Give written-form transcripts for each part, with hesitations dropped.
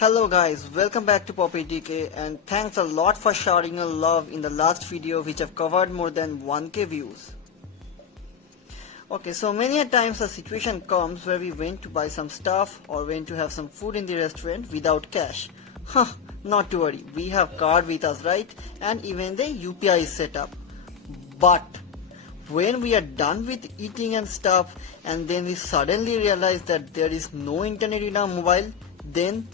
Hello guys, welcome back to PopItDk and thanks a lot for showering your love in the last video which have covered more than 1k views. Okay, so many a times a situation comes where we went to buy some stuff or went to have some food in the restaurant without cash. Not to worry, we have card with us, right? And even the UPI is set up. But when we are done with eating and stuff and then we suddenly realize that there is no internet in our mobile, then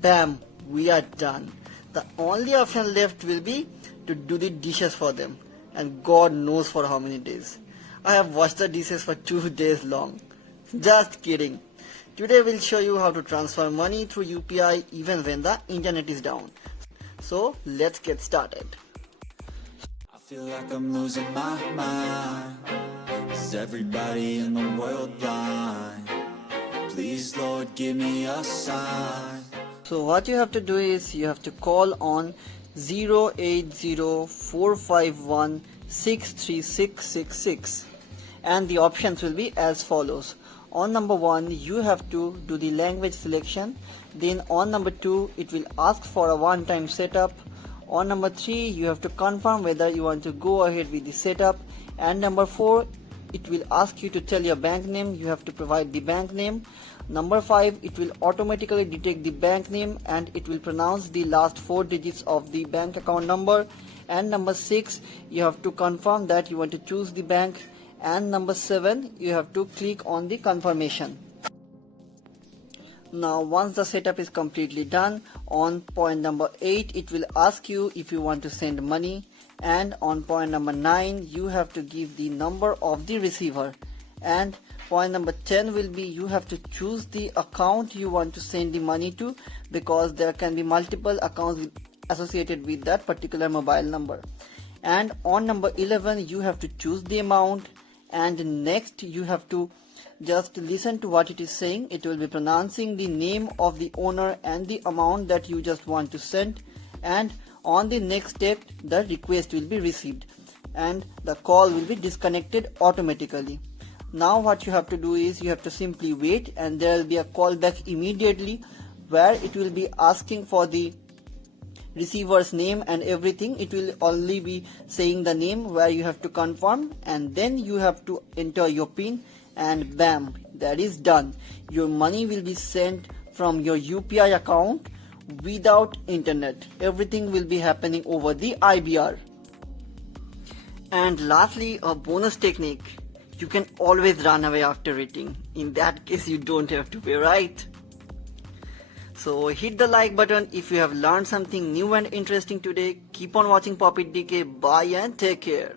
bam, we are done. The only option left will be to do the dishes for them, and God knows for how many days. I have washed the dishes for 2 days long. Just kidding. Today we'll show you how to transfer money through UPI even when the internet is down. So let's get started. I feel like I'm losing my mind. Is everybody in the world blind? Please Lord give me a sign. So what you have to do is you have to call on 080-451-63666 and the options will be as follows. On number 1 you have to do the language selection, then on number 2 it will ask for a one-time setup, on number 3 you have to confirm whether you want to go ahead with the setup, and number 4 it will ask you to tell your bank name. You have to provide the bank name. Number 5, it will automatically detect the bank name and it will pronounce the last 4 digits of the bank account number. And number 6, you have to confirm that you want to choose the bank. And number 7, you have to click on the confirmation. Now once the setup is completely done, on point number 8 it will ask you if you want to send money, and on point number 9 you have to give the number of the receiver, and point number 10 will be you have to choose the account you want to send the money to, because there can be multiple accounts associated with that particular mobile number. And on number 11 you have to choose the amount, and next you have to just listen to what it is saying. It will be pronouncing the name of the owner and the amount that you just want to send, and on the next step the request will be received and the call will be disconnected automatically. Now what you have to do is you have to simply wait, and there will be a call back immediately where it will be asking for the receiver's name and everything. It will only be saying the name where you have to confirm, and then you have to enter your PIN, and bam, that is done. Your money will be sent from your UPI account without internet. Everything will be happening over the IBR. And lastly, a bonus technique. You can always run away after eating. In that case you don't have to pay, right? So hit the like button if you have learned something new and interesting today. Keep on watching PopItDk. Bye and take care.